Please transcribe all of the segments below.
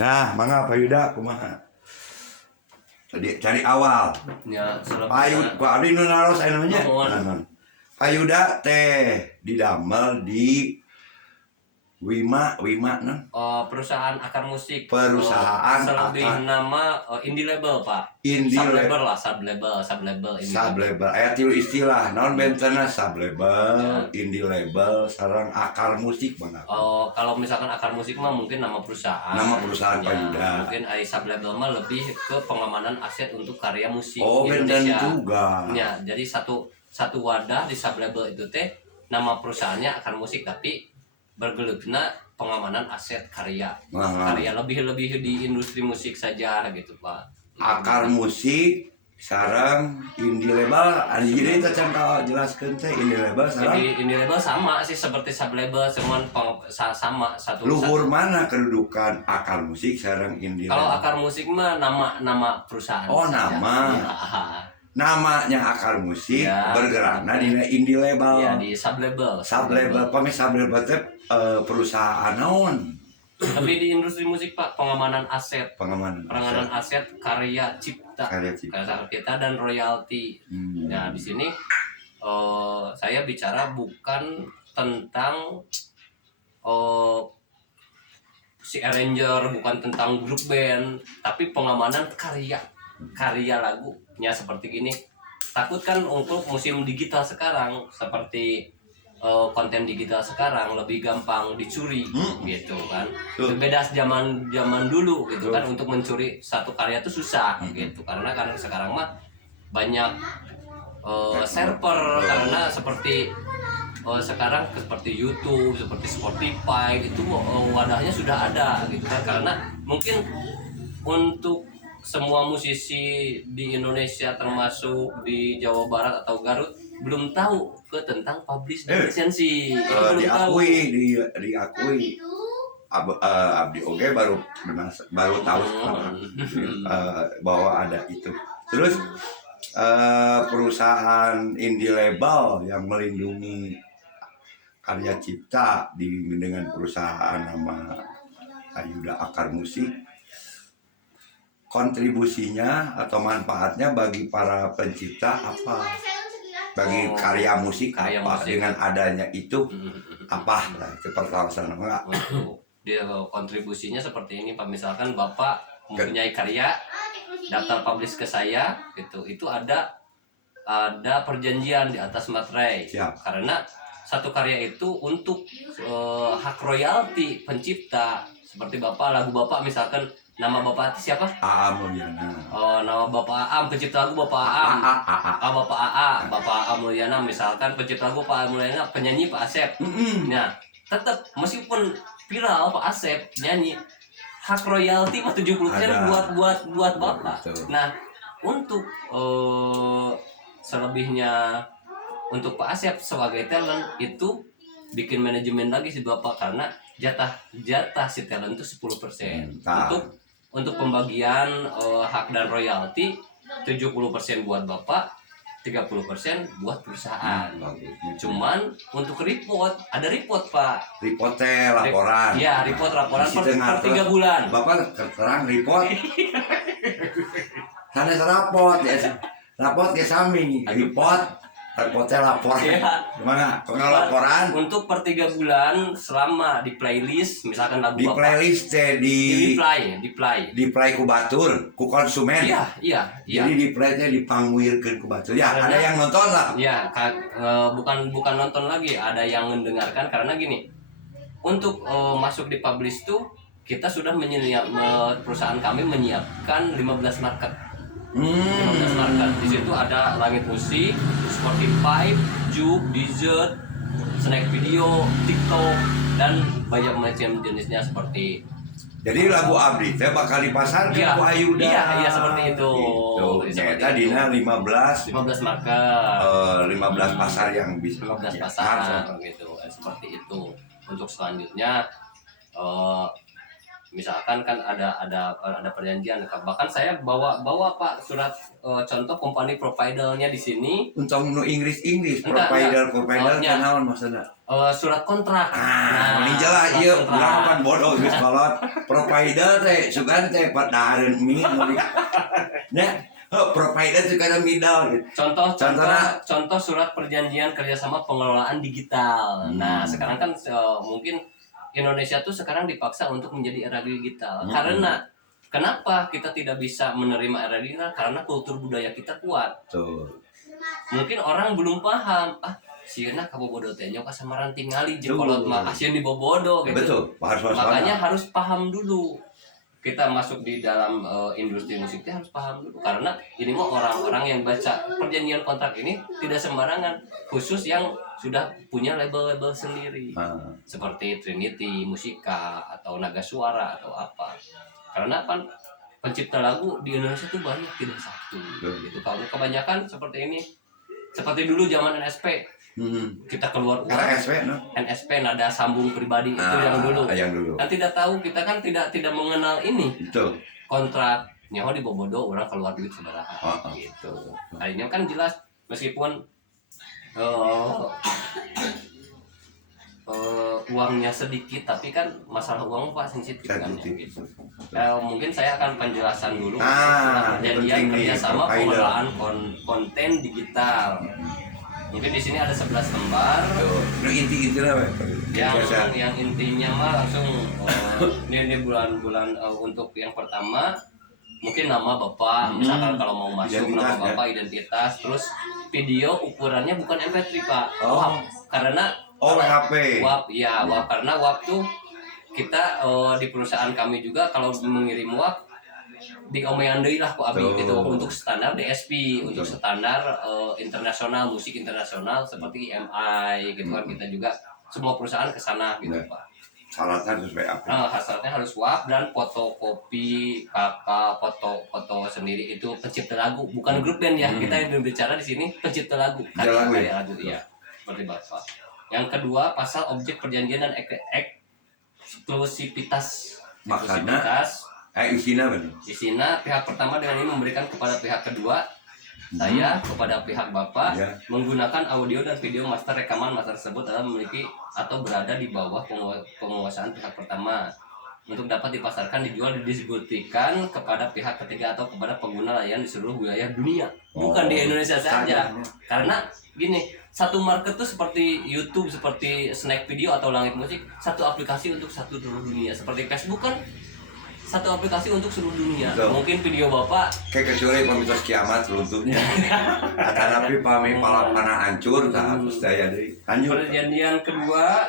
Nah, mangga Pak Yuda kumaha? Tadi cari awal. Ya, Pak Yuda, Pak Abdi nu naros aya namanya. Mohon. Pak Yuda teh didamel di Wima nah. Perusahaan akar musik. Perusahaan selebih akar. nama indie label, Pak. Indie Sub-label lah, sub-label. Sub-label. Aya tilu istilah. Naon bentena sub-label, indie label, sareng akar musik Bang. Kalau misalkan akar musik mah mungkin nama perusahaan. Nama perusahaan Pak Yuda. Mungkin sub-label mah lebih ke pengamanan aset untuk karya musik di Indonesia. Juga. Ya, jadi satu wadah di sub-label itu teh nama perusahaannya akar musik tapi bergelutna pengamanan aset karya. Karya lebih di industri musik saja gitu, Pak. Akar musik sarang indie label jadi kita can jelaskeun teh indie label sarang indie label sama sih seperti sub label cuman sama satu luhur mana kedudukan akar musik sarang indie label. Kalau akar musik mah nama perusahaan saja. Nama ya. Namanya akar musik ya, bergerakna di indie label ya, di sub label pami sub label teh perusahaan naon tapi di industri musik Pak pengamanan aset aset karya cipta dan royalti. Nah di sini saya bicara bukan tentang si arranger, bukan tentang grup band, tapi pengamanan karya lagunya seperti gini. Takut kan untuk musim digital sekarang seperti konten digital sekarang lebih gampang dicuri gitu kan. Beda zaman dulu gitu kan, untuk mencuri satu karya itu susah gitu karena sekarang mah banyak server karena seperti sekarang seperti YouTube, seperti Spotify itu wadahnya sudah ada gitu kan, karena mungkin untuk semua musisi di Indonesia termasuk di Jawa Barat atau Garut belum tahu tentang publish dan lisensi. Diakui Abdi oge baru tahu bahwa ada itu. Terus perusahaan indie label yang melindungi karya cipta dengan perusahaan nama Yuda Akar Musik, kontribusinya atau manfaatnya bagi para pencipta apa? Bagi karya musik dengan adanya itu apa? Itu pertanyaan enggak? Dia kontribusinya seperti ini Pak, misalkan Bapak mempunyai karya, daftar publish ke saya itu ada perjanjian di atas materai. Karena satu karya itu untuk hak royalti pencipta, seperti Bapak lagu Bapak misalkan nama Bapak siapa? AA Mulyana. Nama Bapak Aam, pencipta lagu Bapak Aam. Bapak AA, Bapak AA Mulyana misalkan, pencipta lagu Pak Mulyana, penyanyi Pak Asep. Nah, tetap meskipun viral Pak Asep nyanyi, hak royalti mah 70% buat Bapak. Nah, untuk selebihnya untuk Pak Asep sebagai talent itu bikin manajemen lagi si Bapak, karena jatah si talent itu 10%. Untuk pembagian hak dan royalti 70% buat Bapak, 30% buat perusahaan. Cuman untuk report, ada report Pak. Report laporan. Iya, report laporan per 3 bulan. Bapak terang report. Sanes raport ya. Raport ke sami, reportnya laporan. Gimana? Laporan untuk per 3 bulan selama di playlist misalkan lagu di Bapak. Playlist di play ku batur, ku konsumen. Iya. Jadi di playnya dipangwirkeun ku batur. Ya, karena, ada yang nonton lah. Ya, bukan nonton lagi, ada yang mendengarkan karena gini. Untuk masuk di publish tuh kita sudah perusahaan kami menyiapkan 15 market. 15 market. Di situ ada Langit Musik, Spotify, Juke, Deezer, Snack Video, TikTok, dan banyak macam jenisnya seperti. Jadi lagu Abdi teh bakal dipasarkan ku Ayuda. Iya seperti itu. Nyata dina 15 market. 15 pasar yang bisa. 15 pasar gitu. Seperti itu. Untuk selanjutnya misalkan kan ada perjanjian, bahkan saya bawa Pak surat contoh company providernya di sini. Untuk nu Inggris Enggak, provider nya. naon maksudna? Surat kontrak. Nah, ini jelas ieu urang kan bodoh geus kolot. Provider teh sugan teh padahareun mi nu nya. Provider juga ada middle gitu. Contoh surat perjanjian kerjasama pengelolaan digital. Nah, sekarang kan mungkin Indonesia tuh sekarang dipaksa untuk menjadi era digital. Karena kenapa kita tidak bisa menerima era digital? Karena kultur budaya kita kuat. Tuh. Mungkin orang belum paham. Sieuna kabobodo teh nya kasamaran tingali jekolot mah asieun dibobodo gitu. Betul. Makanya harus paham dulu. Kita masuk di dalam industri musiknya harus paham dulu, karena ini mah orang-orang yang baca perjanjian kontrak ini tidak sembarangan, khusus yang sudah punya label-label sendiri seperti Trinity Musika atau Naga Suara atau apa. Karena kan pencipta lagu di Indonesia tuh banyak, tidak satu gitu. Kalau kebanyakan seperti ini, seperti dulu zaman NSP. Kita keluar NSP nada sambung pribadi itu yang dulu. Kan tidak tahu, kita kan tidak mengenal ini. Betul. Kontrak nyawa di Bobodo orang keluar duit sabaraha gitu. Akhirnya kan jelas meskipun uangnya sedikit, tapi kan masalah uang Pak sensitif kan ya, gitu. Mungkin saya akan penjelasan dulu perjanjian kerjasama pengelolaan konten digital. Mungkin di sini ada 11 lembar. Inti-intinya yang intinya mah langsung ini bulan-bulan untuk yang pertama mungkin nama Bapak, misalkan kalau mau masuk nama Bapak, identitas, terus video ukurannya bukan MP3 Pak. Karena WHP. WAP karena WAP tuh kita di perusahaan kami juga kalau mengirim WAP diomean deui lah ku abdi gitu untuk standar DSP, untuk standar internasional, musik internasional seperti EMI gitu kan. Kita juga semua perusahaan ke sana gitu Pak. Syaratnya harus WAP. Syaratnya harus WAP dan fotokopi foto sendiri itu pencipta lagu, bukan grup band ya. Kita yang berbicara di sini pencipta lagu, karya lagu ya. Seperti Bapak. Yang kedua, pasal objek perjanjian dan eksklusivitas. Isinya pihak pertama dengan ini memberikan kepada pihak kedua, saya kepada pihak Bapak, menggunakan audio dan video master rekaman master tersebut adalah memiliki atau berada di bawah penguasaan pihak pertama untuk dapat dipasarkan, dijual, didistribusikan kepada pihak ketiga atau kepada pengguna layanan di seluruh wilayah dunia, bukan di Indonesia saja. Karena gini, satu market tuh seperti YouTube, seperti Snack Video atau Langit Musik, satu aplikasi untuk satu seluruh dunia. Seperti Facebook kan satu aplikasi untuk seluruh dunia. Betul. Mungkin video Bapak kayak kecuali pamitos kiamat runtuhnya. Akan tapi pami palapana hancur terus daya deui. Perjanjian kedua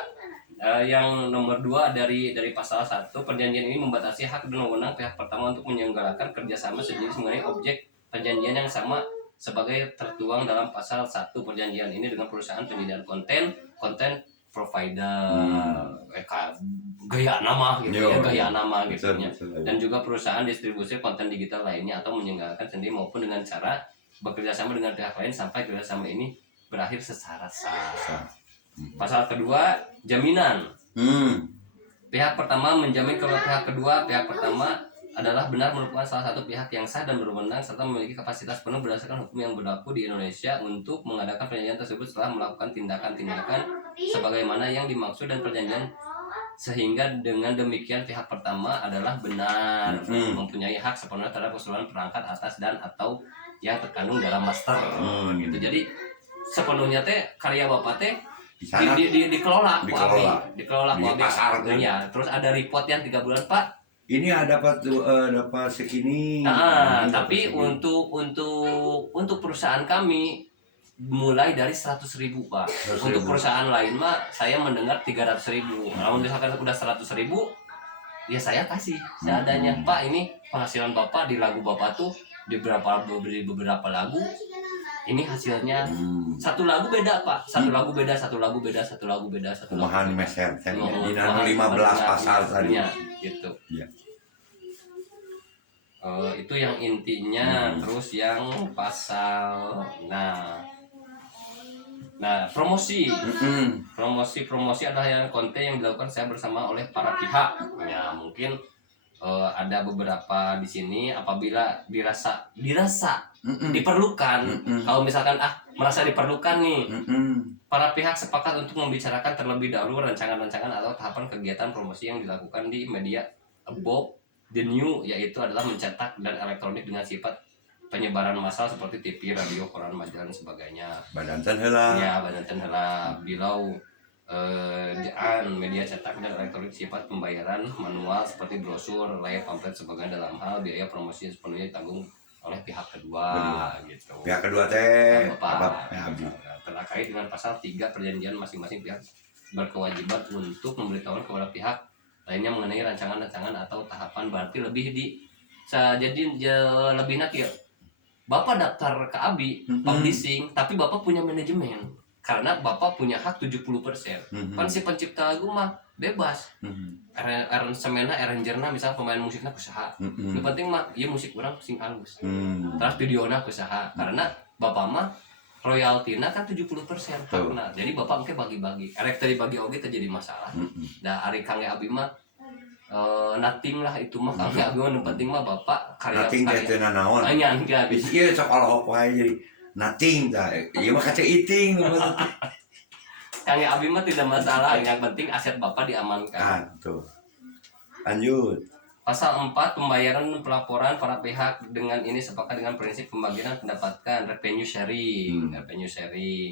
yang nomor 2 dari pasal 1, perjanjian ini membatasi hak dan wewenang pihak pertama untuk menyelenggarakan kerjasama sejenis mengenai objek perjanjian yang sama sebagai tertuang dalam pasal 1 perjanjian ini dengan perusahaan penyediaan konten provider, gaya nama gitu dan juga perusahaan distribusi konten digital lainnya atau menyelenggarakan sendiri maupun dengan cara bekerja sama dengan pihak lain sampai kerjasama ini berakhir secara sah. Pasal kedua, jaminan. Pihak pertama menjamin kepada pihak kedua, pihak pertama adalah benar merupakan salah satu pihak yang sah dan berwenang serta memiliki kapasitas penuh berdasarkan hukum yang berlaku di Indonesia untuk mengadakan perjanjian tersebut setelah melakukan tindakan-tindakan sebagaimana yang dimaksud dan perjanjian, sehingga dengan demikian pihak pertama adalah benar mempunyai hak sepenuhnya terhadap keseluruhan perangkat atas dan atau yang terkandung dalam master gitu. Jadi sepenuhnya teh karya Bapak teh dikelola ya. Terus ada report yang 3 bulan Pak. Ini dapat segini. Tapi untuk perusahaan kami mulai dari 100.000 Pak. Untuk perusahaan lain mah saya mendengar 300.000. Kalau misalkan udah 100.000, ya saya kasih seadanya. Pak, ini penghasilan Bapak di lagu Bapak tuh di beberapa lagu. Ini hasilnya satu lagu beda Pak, satu lagu beda. Kumahan meser, di 15 pasal tadi. Gitu. Ya. Itu yang intinya. Terus yang pasal, nah promosi adalah yang konten yang dilakukan saya bersama oleh para pihak. Ya mungkin ada beberapa di sini apabila dirasa Mm-mm. diperlukan. Mm-mm. Kalau misalkan merasa diperlukan nih, Mm-mm. para pihak sepakat untuk membicarakan terlebih dahulu rancangan-rancangan atau tahapan kegiatan promosi yang dilakukan di media above the new, yaitu adalah mencetak dan elektronik dengan sifat penyebaran massal seperti TV, radio, koran, majalah dan sebagainya. Badantan heula. Ya, banyak heula bilau jaan media cetak dan elektronik sifat pembayaran manual seperti brosur, layar pamflet sebagainya, dalam hal biaya promosi sepenuhnya ditanggung oleh pihak kedua gitu. Pihak kedua teh Bapak abdi. terkait dengan pasal 3 perjanjian masing-masing pihak berkewajiban untuk memberitahukan kepada pihak lainnya mengenai rancangan-rancangan atau tahapan, berarti lebih jadi lebih nanti ya. Bapak daftar ke ABI publishing, tapi Bapak punya manajemen karena Bapak punya hak 70%. Kan si pencipta lagu mah bebas. Aransemenna, arrangerna, misal pemain musiknya kusaha. Yang penting mah ieu musik urang sing halus. Terus videona kusaha. Karena Bapak mah royaltina kan 70% hakna. Jadi Bapak engke bagi-bagi. Erek tadi bagi oge teh jadi masalah. Da ari Kang Abi mah nothing lah itu mah. Kang Abi mah nu penting mah Bapak karya. Nothing teh teu nanaon. Anya enggak bisa. Ieu sok olok wae jadi nothing tah. Ieu mah kaca iting. Kang Abi mah tidak masalah, yang penting aset Bapak diamankan. Tuh. Lanjut. Pasal 4, pembayaran pelaporan para pihak dengan ini sepakat dengan prinsip pembagian pendapatan revenue sharing.